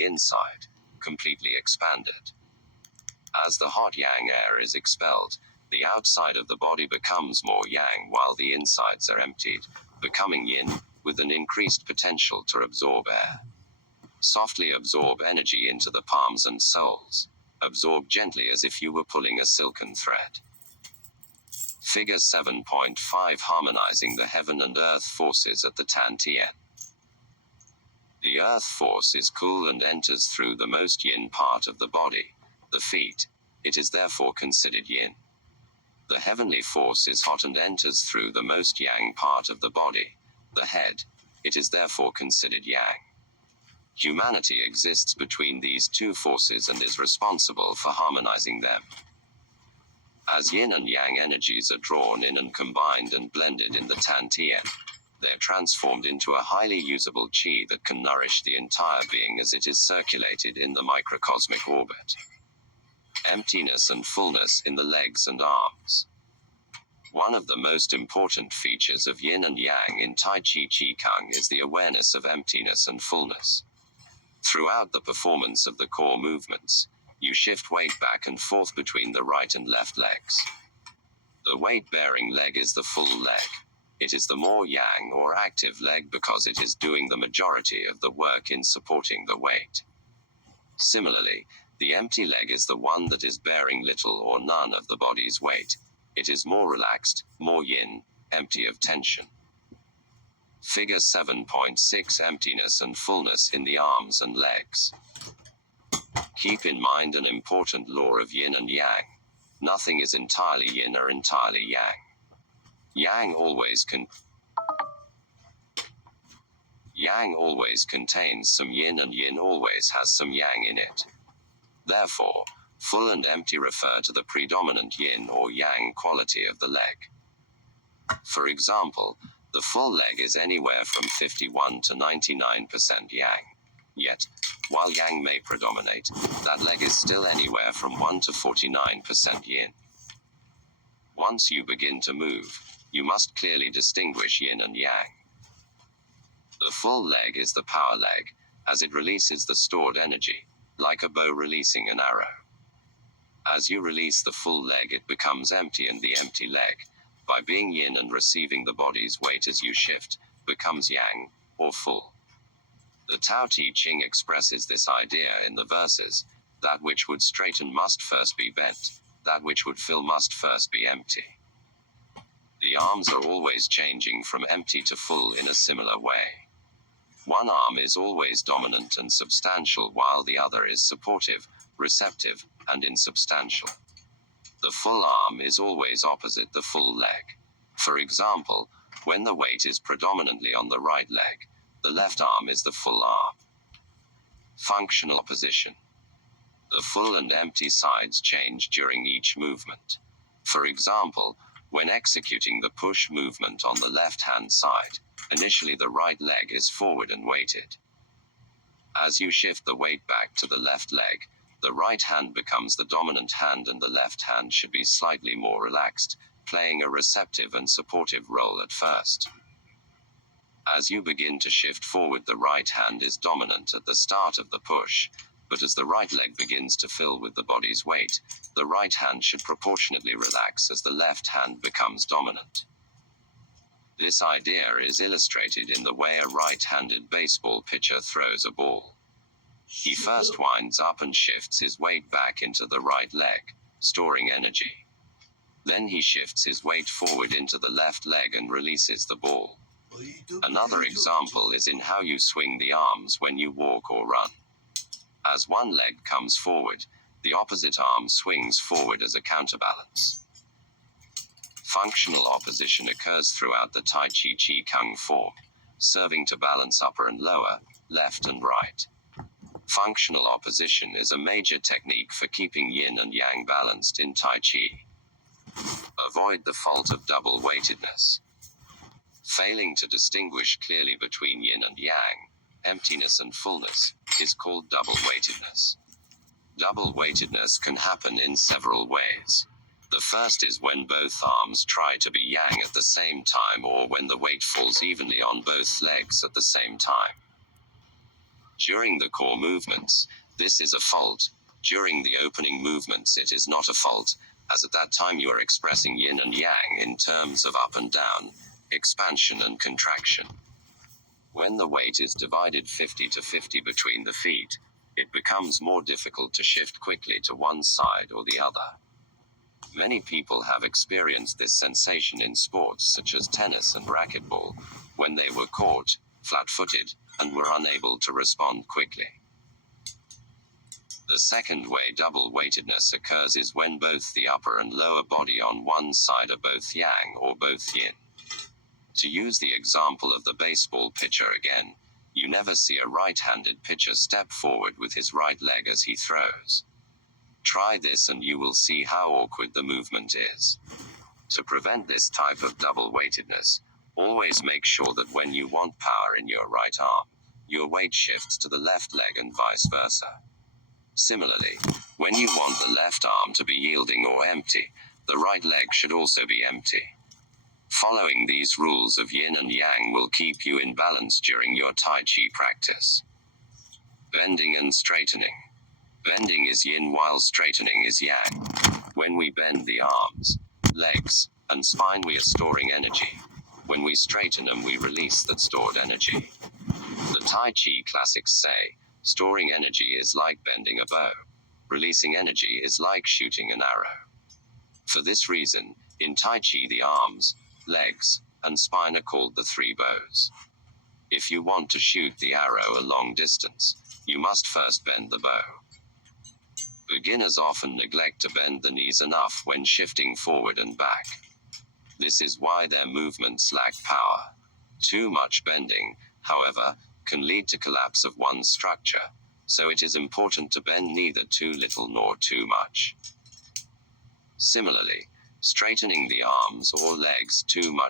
the inside, completely expanded. As the hot yang air is expelled, the outside of the body becomes more yang while the insides are emptied, becoming yin, with an increased potential to absorb air. Softly absorb energy into the palms and soles. Absorb gently as if you were pulling a silken thread. Figure 7.5 Harmonizing the heaven and earth forces at the Tan Tien. The earth force is cool and enters through the most yin part of the body, the feet. It is therefore considered yin. The heavenly force is hot and enters through the most yang part of the body, the head. It is therefore considered yang. Humanity exists between these two forces and is responsible for harmonizing them. As yin and yang energies are drawn in and combined and blended in the Tan Tien, they are transformed into a highly usable qi that can nourish the entire being as it is circulated in the microcosmic orbit. Emptiness and fullness in the legs and arms. One of the most important features of yin and yang in Tai Chi Chi Kung is the awareness of emptiness and fullness. Throughout the performance of the core movements, you shift weight back and forth between the right and left legs. The weight-bearing leg is the full leg. It is the more yang or active leg because it is doing the majority of the work in supporting the weight. Similarly, the empty leg is the one that is bearing little or none of the body's weight. It is more relaxed, more yin, empty of tension. Figure 7.6 Emptiness and fullness in the arms and legs. Keep in mind an important law of yin and yang. Nothing is entirely yin or entirely yang. Yang always contains some yin and yin always has some yang in it. Therefore, full and empty refer to the predominant yin or yang quality of the leg. For example, the full leg is anywhere from 51 to 99% yang. Yet, while yang may predominate, that leg is still anywhere from 1 to 49% yin. Once you begin to move, you must clearly distinguish yin and yang. The full leg is the power leg, as it releases the stored energy, like a bow releasing an arrow. As you release the full leg, it becomes empty, and the empty leg, by being yin and receiving the body's weight as you shift, becomes yang, or full. The Tao Te Ching expresses this idea in the verses: that which would straighten must first be bent, that which would fill must first be empty. The arms are always changing from empty to full in a similar way. One arm is always dominant and substantial while the other is supportive, receptive, and insubstantial. The full arm is always opposite the full leg. For example, when the weight is predominantly on the right leg, the left arm is the full arm. Functional opposition. The full and empty sides change during each movement. For example, when executing the push movement on the left-hand side, initially the right leg is forward and weighted. As you shift the weight back to the left leg, the right hand becomes the dominant hand and the left hand should be slightly more relaxed, playing a receptive and supportive role at first. As you begin to shift forward, the right hand is dominant at the start of the push, but as the right leg begins to fill with the body's weight, the right hand should proportionately relax as the left hand becomes dominant. This idea is illustrated in the way a right-handed baseball pitcher throws a ball. He first winds up and shifts his weight back into the right leg, storing energy. Then he shifts his weight forward into the left leg and releases the ball. Another example is in how you swing the arms when you walk or run. As one leg comes forward, the opposite arm swings forward as a counterbalance. Functional opposition occurs throughout the Tai Chi Chi Kung form, serving to balance upper and lower, left and right. Functional opposition is a major technique for keeping yin and yang balanced in Tai Chi. Avoid the fault of double-weightedness. Failing to distinguish clearly between yin and yang, emptiness and fullness, is called double-weightedness. Double-weightedness can happen in several ways. The first is when both arms try to be yang at the same time, or when the weight falls evenly on both legs at the same time. During the core movements, this is a fault. During the opening movements, it is not a fault, as at that time you are expressing yin and yang in terms of up and down, expansion and contraction. When the weight is divided 50-50 between the feet, it becomes more difficult to shift quickly to one side or the other. Many people have experienced this sensation in sports such as tennis and racquetball, when they were caught, flat-footed, and were unable to respond quickly. The second way double weightedness occurs is when both the upper and lower body on one side are both yang or both yin. To use the example of the baseball pitcher again, you never see a right-handed pitcher step forward with his right leg as he throws. Try this and you will see how awkward the movement is. To prevent this type of double weightedness, always make sure that when you want power in your right arm, your weight shifts to the left leg and vice versa. Similarly, when you want the left arm to be yielding or empty, the right leg should also be empty. Following these rules of yin and yang will keep you in balance during your Tai Chi practice. Bending and straightening. Bending is yin while straightening is yang. When we bend the arms, legs, and spine, we are storing energy. When we straighten them, we release that stored energy. The Tai Chi classics say, storing energy is like bending a bow. Releasing energy is like shooting an arrow. For this reason, in Tai Chi the arms, legs, and spine are called the three bows. If you want to shoot the arrow a long distance, you must first bend the bow. Beginners often neglect to bend the knees enough when shifting forward and back. This is why their movements lack power. Too much bending, however, can lead to collapse of one's structure, so it is important to bend neither too little nor too much. Similarly, straightening the arms or legs too much